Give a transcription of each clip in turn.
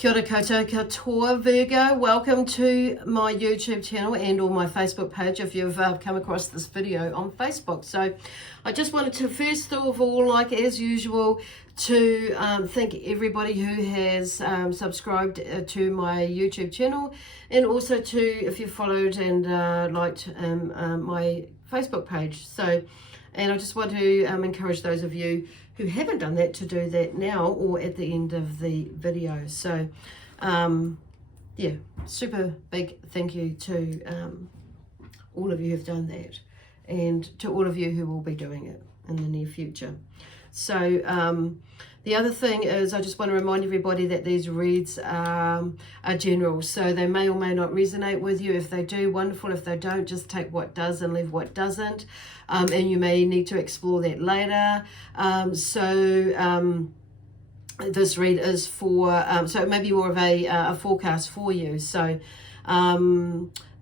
Kia ora koutou katoa, Virgo. Welcome to my YouTube channel and or my Facebook page if you've come across this video on Facebook. So I just wanted to first of all, like as usual, to thank everybody who has subscribed to my YouTube channel, and also to if you followed and liked my Facebook page. So, and I just want to encourage those of you who haven't done that to do that now or at the end of the video. So yeah, super big thank you to all of you who've done that, and to all of you who will be doing it in the near future. So the other thing is, I just want to remind everybody that these reads are general, so they may or may not resonate with you. If they do, wonderful. If they don't, just take what does and leave what doesn't, and you may need to explore that later. This read is for, so it may be more of a forecast for you. So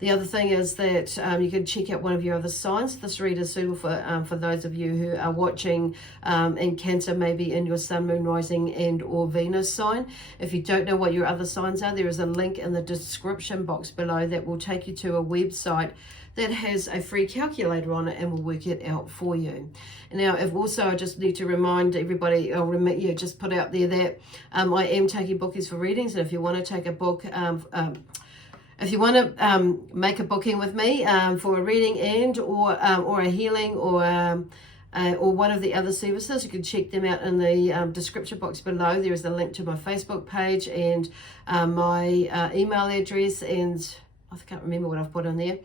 the other thing is that you can check out one of your other signs. This read is suitable for those of you who are watching in Cancer, maybe in your Sun, Moon, Rising and or Venus sign. If you don't know what your other signs are, there is a link in the description box below that will take you to a website that has a free calculator on it and will work it out for you. Now, if also, I just need to remind everybody, or just put out there that I am taking bookies for readings, and if you want to take a book, if you want to make a booking with me for a reading and or a healing or one of the other services, you can check them out in the description box below. There is a link to my Facebook page and my email address, and I can't remember what I've put on there.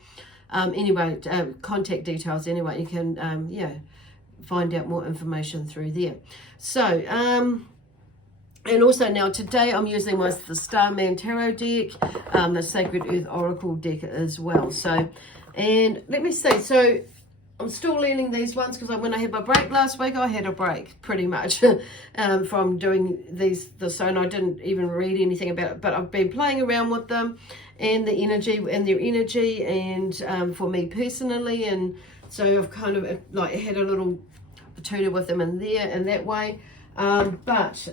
Anyway, contact details anyway. You can find out more information through there. So and also now today I'm using the Starman Tarot deck, the Sacred Earth Oracle deck as well. So, and let me see, so I'm still learning these ones because when I had my break last week, I had a break pretty much from doing this, and I didn't even read anything about it, but I've been playing around with them and the energy and their energy, and for me personally, and so I've kind of like had a little tutor with them in there in that way. But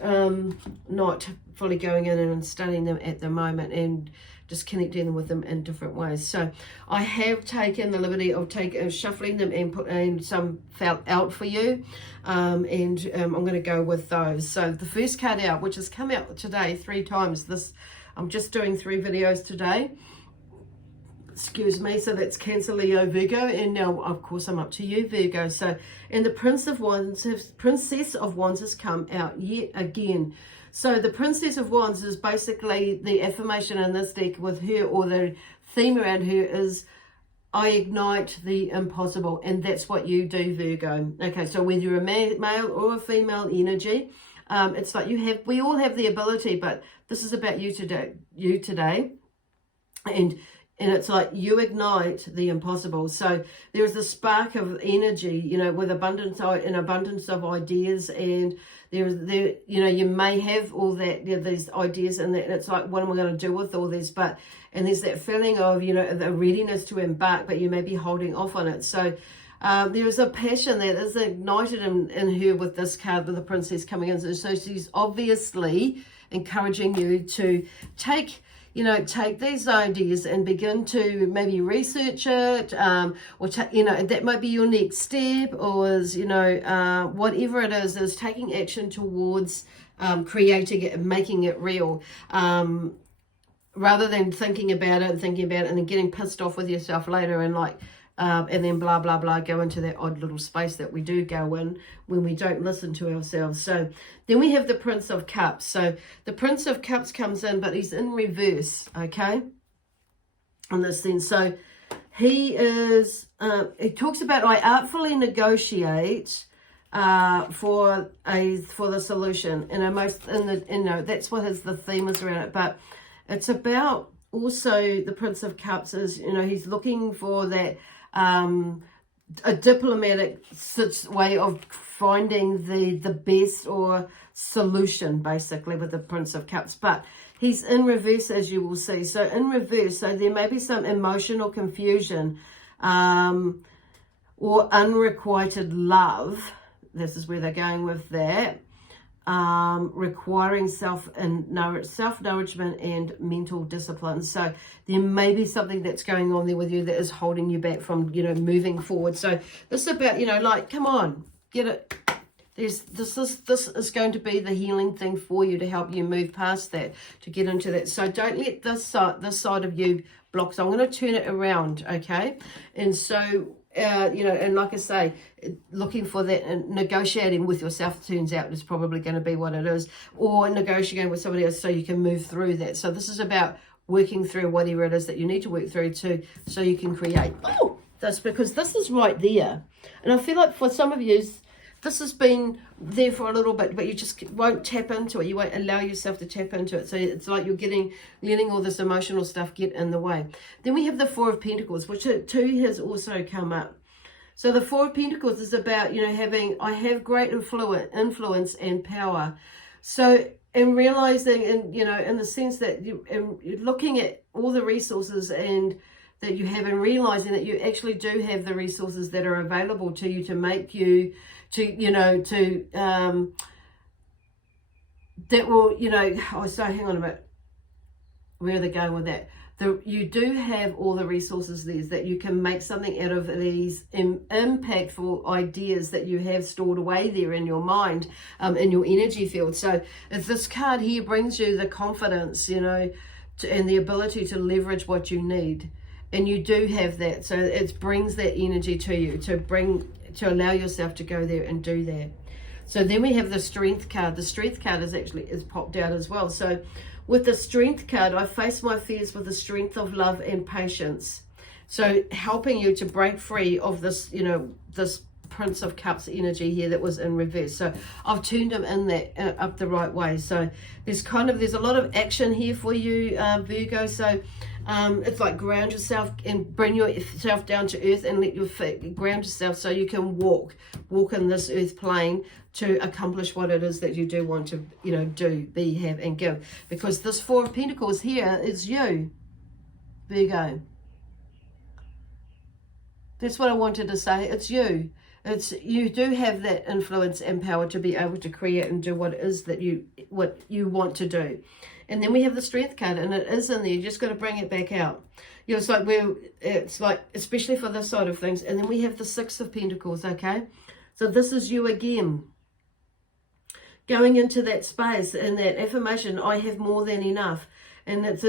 not fully going in and studying them at the moment, and just connecting with them in different ways. So I have taken the liberty of shuffling them and putting some felt out for you, and I'm going to go with those. So the first card out, which has come out today 3 times. I'm just doing 3 videos today. Excuse me, so that's Cancer, Leo, Virgo, and now of course I'm up to you, Virgo. So, and the Princess of Wands has come out yet again. So the Princess of Wands is basically the affirmation in this deck with her, or the theme around her is, I ignite the impossible, and that's what you do, Virgo. Okay, so whether you're a male or a female energy, it's like we all have the ability, but this is about you today, and it's like you ignite the impossible. So there is a spark of energy, with abundance of ideas, and you may have all that, these ideas, and it's like, what am I going to do with all this? And there's that feeling of, the readiness to embark, but you may be holding off on it. So there is a passion that is ignited in her with this card, with the Princess coming in. So she's obviously encouraging you to take these ideas and begin to maybe research it, or that might be your next step, or is, whatever it is taking action towards creating it and making it real, rather than thinking about it and then getting pissed off with yourself later and and then blah, blah, blah, go into that odd little space that we do go in when we don't listen to ourselves. So then we have the Prince of Cups. So the Prince of Cups comes in, but he's in reverse, okay, in this sense. So he is, it talks about, I artfully negotiate for the solution, and that's what the theme is around it. But it's about also the Prince of Cups is, he's looking for that, a diplomatic way of finding the best or solution, basically, with the Prince of Cups. But he's in reverse, as you will see. So in reverse, so there may be some emotional confusion, or unrequited love. This is where they're going with that. requiring self-nourishment and mental discipline. So there may be something that's going on there with you that is holding you back from, moving forward. So this is about, like, come on, get it. This is going to be the healing thing for you to help you move past that, to get into that. So don't let this side of you block. So I'm going to turn it around, okay? And so, and like I say, looking for that and negotiating with yourself, turns out, is probably going to be what it is, or negotiating with somebody else so you can move through that. So this is about working through whatever it is that you need to work through so you can create this, because this is right there. And I feel like for some of you, this has been there for a little bit, but you just won't tap into it. You won't allow yourself to tap into it. So it's like you're letting all this emotional stuff get in the way. Then we have the Four of Pentacles, which too has also come up. So the Four of Pentacles is about, I have great influence and power. So in realizing, in the sense that you're looking at all the resources and that you have, and realizing that you actually do have the resources that are available to you to make you, that will, so hang on a minute. Where are they going with that? You do have all the resources there that you can make something out of these impactful ideas that you have stored away there in your mind, in your energy field. So if this card here brings you the confidence, and the ability to leverage what you need, and you do have that, so it brings that energy to you to allow yourself to go there and do that. So then we have the Strength card. The Strength card is popped out as well. So with the Strength card, I face my fears with the strength of love and patience. So helping you to break free of this, this Prince of Cups energy here that was in reverse. So I've turned him in that up the right way. So there's a lot of action here for you, Virgo. So it's like ground yourself and bring yourself down to earth and let your feet ground yourself so you can walk in this earth plane to accomplish what it is that you do want to, do, be, have, and give. Because this Four of Pentacles here is you, Virgo. That's what I wanted to say. It's you. You do have that influence and power to be able to create and do what it is that you want to do. And then we have the Strength card, and it is in there. You just got to bring it back out. It's like especially for this side of things. And then we have the Six of Pentacles, okay? So this is you again. Going into that space and that affirmation, I have more than enough. And it's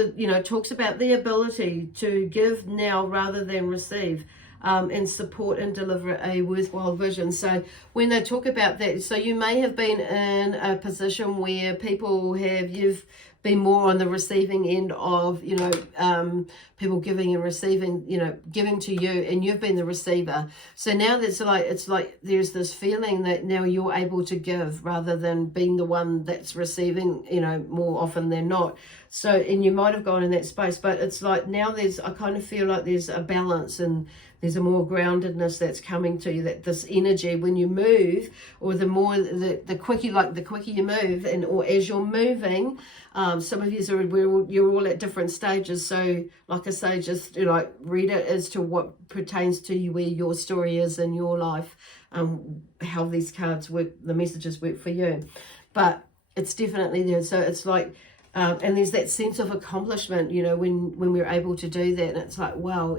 talks about the ability to give now rather than receive. And support and deliver a worthwhile vision. So when they talk about that, so you may have been in a position where you've been more on the receiving end of, people giving and receiving, giving to you, and you've been the receiver. So now it's like there's this feeling that now you're able to give rather than being the one that's receiving, more often than not. So, and you might have gone in that space, but it's like now I kind of feel like there's a balance and there's a more groundedness that's coming to you, that this energy when you move, or the quicker you move, and or as you're moving, some of you're all at different stages. So like I say, just read it as to what pertains to you, where your story is in your life, how these cards work, the messages work for you. But it's definitely there. So it's like, and there's that sense of accomplishment, when we're able to do that, and it's like, wow,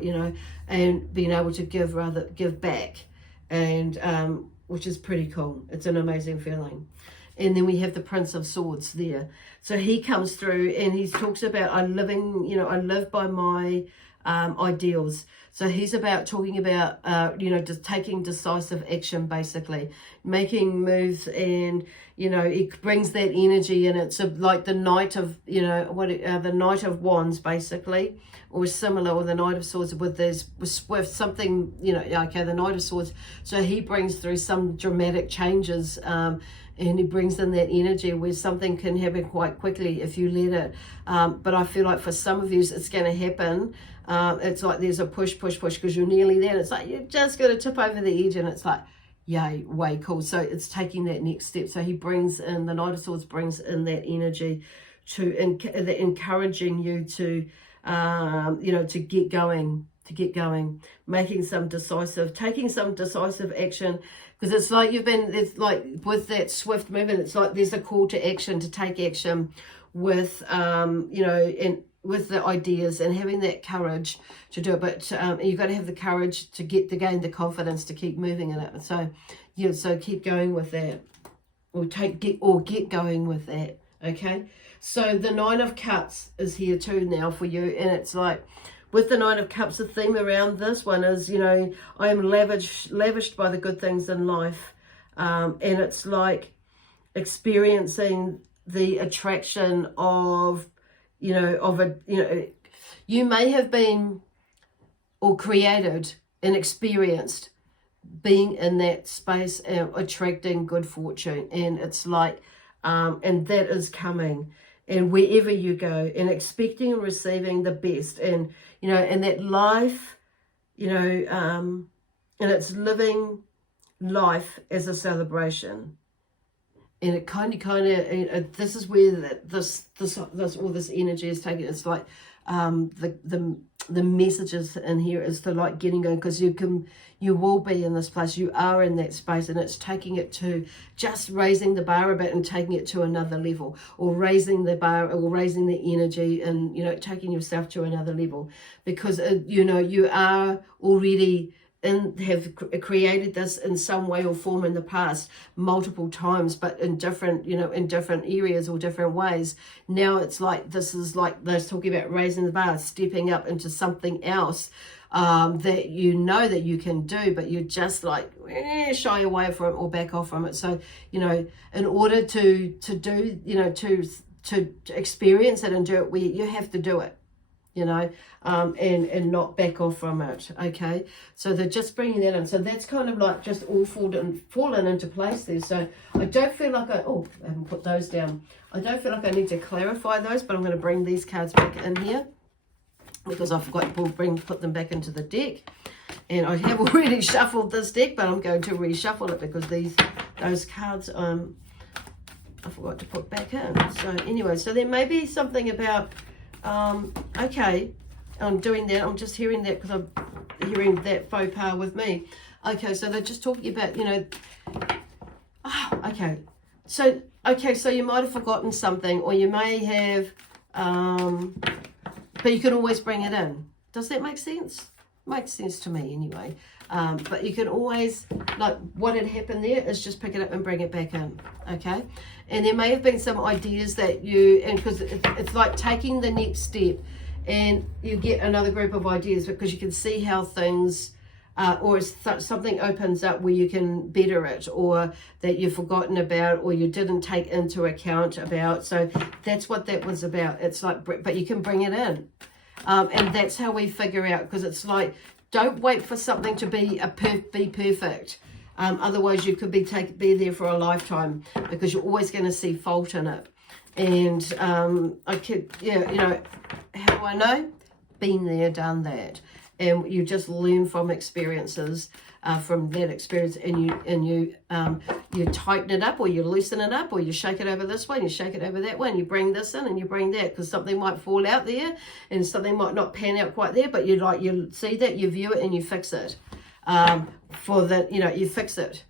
and being able to give back, and which is pretty cool. It's an amazing feeling. And then we have the Prince of Swords there. So he comes through and he talks about I live by my ideals. So he's talking about, just taking decisive action, basically making moves, and, it brings that energy, and it's like the Knight of, the Knight of Wands, basically, or similar, or the Knight of Swords with something, the Knight of Swords. So he brings through some dramatic changes, and he brings in that energy where something can happen quite quickly if you let it. But I feel like for some of you, it's going to happen. It's like there's a push, because you're nearly there. And it's like you just got to tip over the edge, and it's like, yay, way cool. So it's taking that next step. So he brings in, the Knight of Swords brings in that energy to encouraging you to, to get going to get going, taking some decisive action, because it's like it's like with that swift movement, it's like there's a call to action, to take action with, you know, and with the ideas and having that courage to do it. But you've got to have the courage to gain the confidence to keep moving in it. So, yeah, so keep going with that, or get going with that. Okay. So the Nine of Cups is here too now for you, and it's like, with the Nine of Cups, the theme around this one is, you know, I am lavished by the good things in life. And it's like experiencing the attraction of, you know, you may have been or created and experienced being in that space, attracting good fortune. And it's like, and that is coming. And wherever you go, and expecting and receiving the best, and, you know, and that life, you know, and it's living life as a celebration. And it kind of, this is where all this energy is taken. It's like the messages in here is to like getting going, because you will be in this place, you are in that space, and it's taking it to just raising the bar a bit and taking it to another level, or raising the bar, or raising the energy, and, you know, taking yourself to another level, because you know, you are already have created this in some way or form in the past multiple times, but in different, you know, in different areas or different ways. Now it's like, this is like, they're talking about raising the bar, stepping up into something else that you know that you can do, but you're just like shy away from it or back off from it. So, you know, in order to do, you know, to experience it and do it, you have to do it, you know, and not back off from it. Okay, so they're just bringing that in. So that's kind of like just all fallen into place there. So I don't feel like I haven't put those down. I don't feel like I need to clarify those, but I'm going to bring these cards back in here, because I forgot to put them back into the deck. And I have already shuffled this deck, but I'm going to reshuffle it, because those cards I forgot to put back in. So anyway, so there may be something about okay, I'm doing that. I'm just hearing that because I'm hearing that faux pas with me. Okay, so they're just talking about, you know, okay, so you might have forgotten something, or you may have, but you can always bring it in. Does that make sense? Makes sense to me anyway. But you can always, like, what had happened there is just pick it up and bring it back in, okay? And there may have been some ideas that and because it's like taking the next step, and you get another group of ideas, because you can see how things, or something opens up where you can better it, or that you've forgotten about, or you didn't take into account about. So that's what that was about. It's like, but you can bring it in. And that's how we figure out, because it's like, don't wait for something to be perfect. Otherwise you could be there for a lifetime, because you're always going to see fault in it. And you know, how do I know? Been there, done that. And you just learn from experiences, from that experience, and you tighten it up, or you loosen it up, or you shake it over this way, and you shake it over that way, and you bring this in and you bring that, because something might fall out there and something might not pan out quite there, but you see that, you view it, and you fix it. You fix it,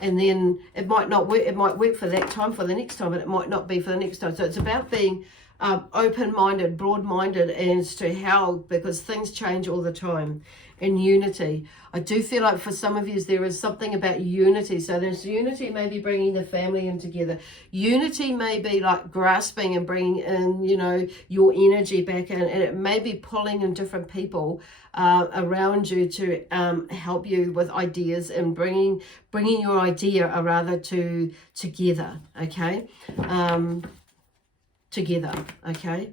and then it might not work. It might work for that time, for the next time, but it might not be for the next time. So it's about being open-minded, broad-minded as to how, because things change all the time. And unity, I do feel like for some of you there is something about unity. So there's unity, maybe bringing the family in together. Unity may be like grasping and bringing in, you know, your energy back in, and it may be pulling in different people around you to help you with ideas, and bringing your idea rather together. Okay. Together, okay?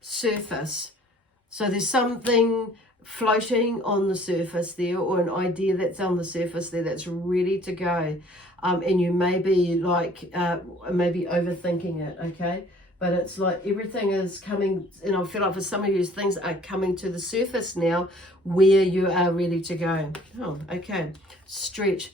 Surface. So there's something floating on the surface there, or an idea that's on the surface there that's ready to go. And you may be like, maybe overthinking it, okay? But it's like everything is coming, and I feel like for some of you, things are coming to the surface now where you are ready to go. Oh, okay. Stretch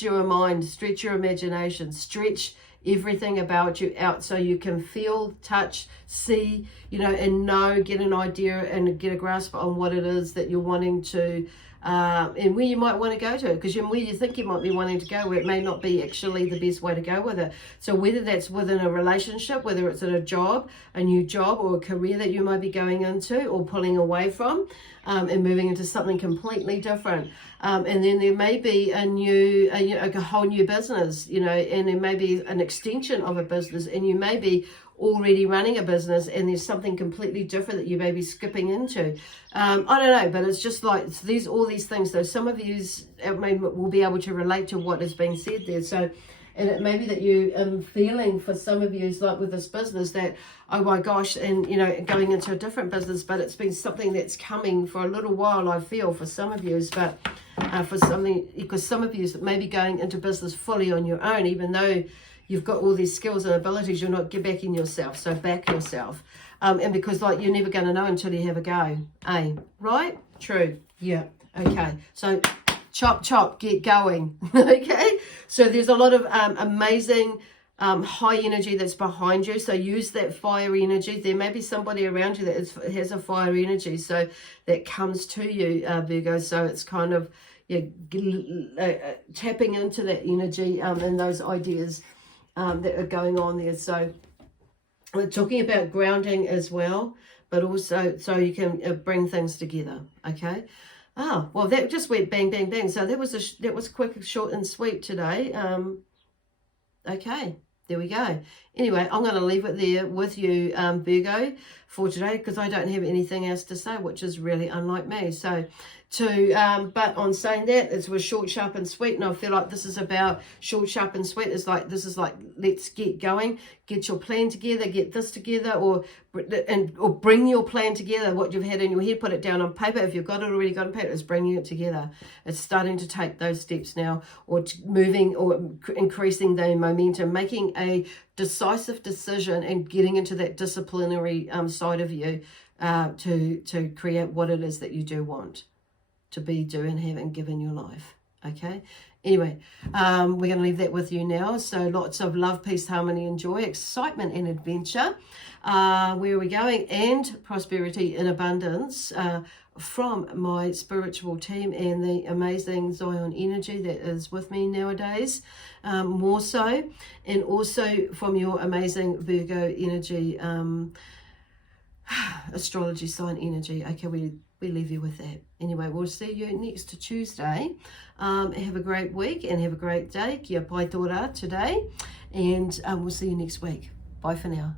your mind, stretch your imagination, stretch everything about you out so you can feel, touch, see, you know, and know, get an idea and get a grasp on what it is that you're wanting to, and where you might want to go to, because where you think you might be wanting to go, where it may not be actually the best way to go with it. So whether that's within a relationship, whether it's in a job, a new job, or a career that you might be going into or pulling away from, and moving into something completely different. And then there may be a whole new business, you know, and there may be an extension of a business, and you may be already running a business and there's something completely different that you may be skipping into. I don't know, but it's just like all these things, though. Some of you will be able to relate to what is being said there. So, and it may be that you feeling, for some of you, like with this business, that, oh my gosh, and you know, going into a different business, but it's been something that's coming for a little while, I feel, for some of you. But because some of you may be going into business fully on your own, even though you've got all these skills and abilities, you're not backing yourself. So back yourself. And because like you're never going to know until you have a go. Right? True. Yeah. Okay. So chop, chop, get going. Okay. So there's a lot of amazing high energy that's behind you. So use that fire energy. There may be somebody around you that has a fire energy. So that comes to you, Virgo. So it's kind of tapping into that energy and those ideas that are going on there. So we're talking about grounding as well, but also so you can bring things together. Okay. Well, that just went bang, bang, bang. So that was quick, short and sweet today. Okay, there we go. Anyway, I'm going to leave it there with you, Virgo, for today, because I don't have anything else to say, which is really unlike me. So but on saying that, it was short, sharp and sweet, and I feel like this is about short, sharp and sweet. This is like let's get going, get your plan together, get this together, or bring your plan together, what you've had in your head, put it down on paper. If you've got it already got on paper, it's bringing it together. It's starting to take those steps now, or moving or increasing the momentum, making a decisive decision and getting into that disciplinary side of you to create what it is that you do want to be, do, and have and give in your life. Okay. Anyway, we're going to leave that with you now. So lots of love, peace, harmony, and joy, excitement and adventure. Where are we going? And prosperity and abundance from my spiritual team and the amazing Zion energy that is with me nowadays, more so. And also from your amazing Virgo energy, astrology sign energy. Okay, we leave you with that. Anyway, we'll see you next Tuesday. Have a great week and have a great day. Kia pai tōra today. And we'll see you next week. Bye for now.